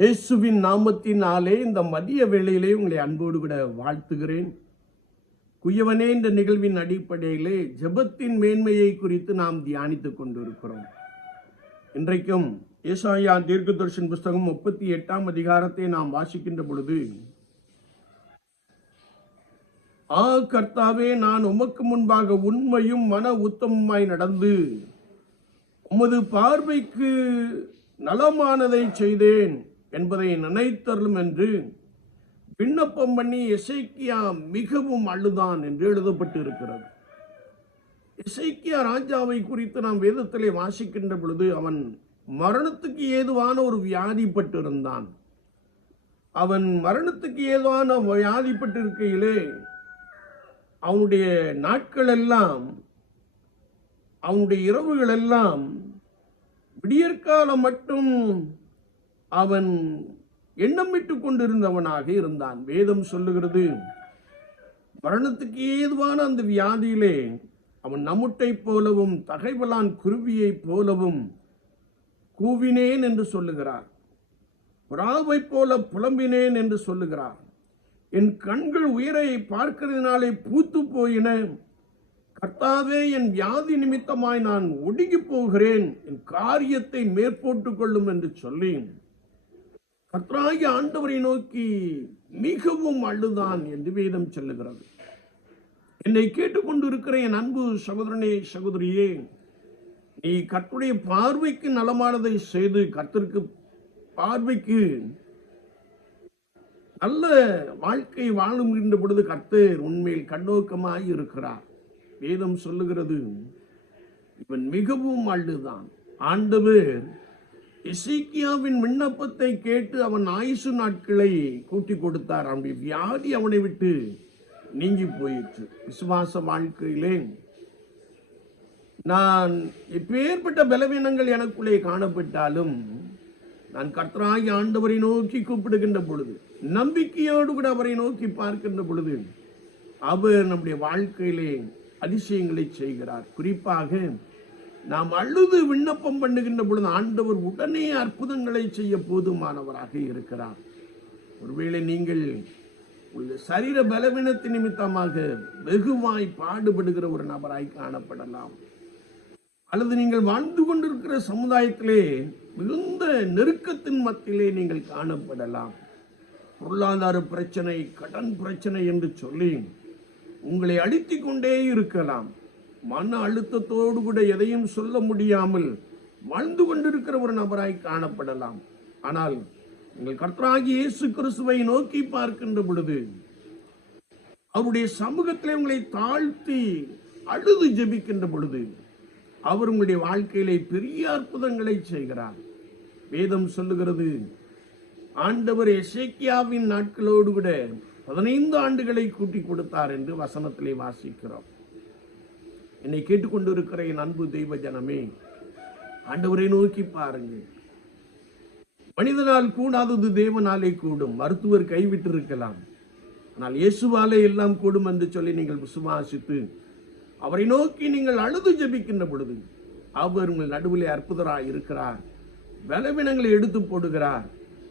இயேசுவின் நாமத்தினாலே இந்த மதிய வேளையிலே உங்களை அன்போடு விட வாழ்த்துகிறேன். குயவனே இந்த நிகழ்வின் அடிப்படையிலே ஜெபத்தின் மேன்மையை குறித்து நாம் தியானித்துக் கொண்டிருக்கிறோம். இன்றைக்கும் ஏசாயா தீர்க்கதர்ஷன் புஸ்தகம் முப்பத்தி எட்டாம் அதிகாரத்தை நாம் வாசிக்கின்ற பொழுது ஆ கர்த்தாவே நான் உமக்கு முன்பாக உண்மையும் மன உத்தமமாய் நடந்து உமது பார்வைக்கு நலமானதை செய்தேன். என்பதை நினைத்தருளும் என்று விண்ணப்பம் பண்ணி இசைக்கியா மிகவும் அழுதான் என்று எழுதப்பட்டு இருக்கிறது இசைக்கியா ராஜாவை குறித்து நாம் வேதத்திலே வாசிக்கின்ற பொழுது அவன் மரணத்துக்கு ஏதுவான ஒரு வியாதிப்பட்டிருந்தான் அவன் மரணத்துக்கு ஏதுவான வியாதிப்பட்டிருக்கையிலே அவனுடைய நாட்கள் எல்லாம் அவனுடைய இரவுகள் எல்லாம் விடியற்காலம் மட்டும் அவன் எண்ணமிட்டு கொண்டிருந்தவனாக இருந்தான். வேதம் சொல்லுகிறது மரணத்துக்கு ஏதுவான அந்த வியாதியிலே அவன் நமுட்டை போலவும் தகைவலான் குருவியைப் போலவும் கூவினேன் என்று சொல்லுகிறார். புறாவை போல புலம்பினேன் என்று சொல்லுகிறார். என் கண்கள் உயிரை பார்க்கிறதுனாலே பூத்து போயின. கர்த்தாவே என் வியாதி நிமித்தமாய் நான் ஒடுங்கி போகிறேன். என் காரியத்தை மேற்போட்டுக் கொள்ளும் என்று சொல்லி கர்த்தராகிய ஆண்டவரை நோக்கி மிகவும் அழுதான் என்று வேதம் சொல்லுகிறது. என்னை கேட்டுக்கொண்டிருக்கிற என் அன்பு சகோதரனே சகோதரியே நீ கர்த்தருடைய பார்வைக்கு நலமானதை செய்து கர்த்தருக்கு பார்வைக்கு நல்ல வாழ்க்கை வாழுகின்ற பொழுது கர்த்தர் உண்மையில் கண்ணோக்கமாய் இருக்கிறார். வேதம் சொல்லுகிறது இவன் மிகவும் அழுதான். ஆண்டவர் இசைக்கியாவின் விண்ணப்பத்தை கேட்டு அவன் ஆயுசு நாட்களை கூட்டி கொடுத்தார். அவனுடைய வியாதி அவனை விட்டு நீங்கி போயிற்று. விசுவாச வாழ்க்கையிலே நான் எப்பேற்பட்ட பலவீனங்கள் எனக்குள்ளே காணப்பட்டாலும் நான் கர்த்தராகி ஆண்டவரை நோக்கி கூப்பிடுகின்ற பொழுது நம்பிக்கையோடு கூட அவரை நோக்கி பார்க்கின்ற பொழுது அவர் நம்முடைய வாழ்க்கையிலே அதிசயங்களை செய்கிறார். குறிப்பாக நாம் அழுது விண்ணப்பம் பண்ணுகின்ற பொழுது ஆண்டவர் உடனே அற்புதங்களை செய்ய போதுமானவராக இருக்கிறார். ஒருவேளை நீங்கள் உங்கள் சரீர பலவீனத்தின் நிமித்தமாக வெகுவாய் பாடுபடுகிற ஒரு நபராய் காணப்படலாம். அல்லது நீங்கள் வாழ்ந்து கொண்டிருக்கிற சமுதாயத்திலே மிகுந்த நெருக்கத்தின் மத்தியிலே நீங்கள் காணப்படலாம். பொருளாதார பிரச்சனை கடன் பிரச்சனை என்று சொல்லி உங்களை அழித்து கொண்டே இருக்கலாம். மன அழுத்தத்தோடு கூட எதையும் சொல்ல முடியாமல் வாழ்ந்து கொண்டிருக்கிற ஒரு நபராய் காணப்படலாம். ஆனால் உங்கள் கர்த்தராகி இயேசு கிறிஸ்துவை நோக்கி பார்க்கின்ற பொழுது அவருடைய சமூகத்திலே உங்களை தாழ்த்தி அழுது ஜெபிக்கின்ற பொழுது அவர் உங்களுடைய வாழ்க்கையிலே பெரிய அற்புதங்களை செய்கிறார். வேதம் சொல்லுகிறது ஆண்டவர் எசேக்கியாவின் நாட்களோடு கூட பதினைந்து ஆண்டுகளை கூட்டி கொடுத்தார் என்று வசனத்திலே வாசிக்கிறோம். என்னை கேட்டுக்கொண்டிருக்கிற என் அன்பு தெய்வ ஜனமே ஆண்டவரை நோக்கி பாருங்கள். மனிதனால் கூடாதது தேவனாலே கூடும் மருத்துவர் கைவிட்டிருக்கலாம். ஆனால் இயேசுவாலே எல்லாம் கூடும் என்று சொல்லி நீங்கள் விசுவாசித்து அவரை நோக்கி நீங்கள் அழுது ஜெபிக்கின்ற பொழுது அவர் உங்கள் நடுவிலே அற்புதராக இருக்கிறார் பலவீனங்களை எடுத்து போடுகிறார்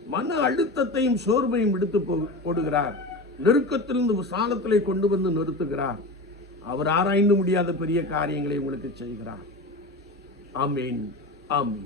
மன அழுத்தத்தையும் சோர்வையும் எடுத்து போ- போடுகிறார் நெருக்கத்திலிருந்து விசாலத்திலே கொண்டு வந்து நிறுத்துகிறார். அவர் ஆராய்ந்து முடியாத பெரிய காரியங்களை உங்களுக்கு செய்கிறார். ஆமீன். ஆமீன்.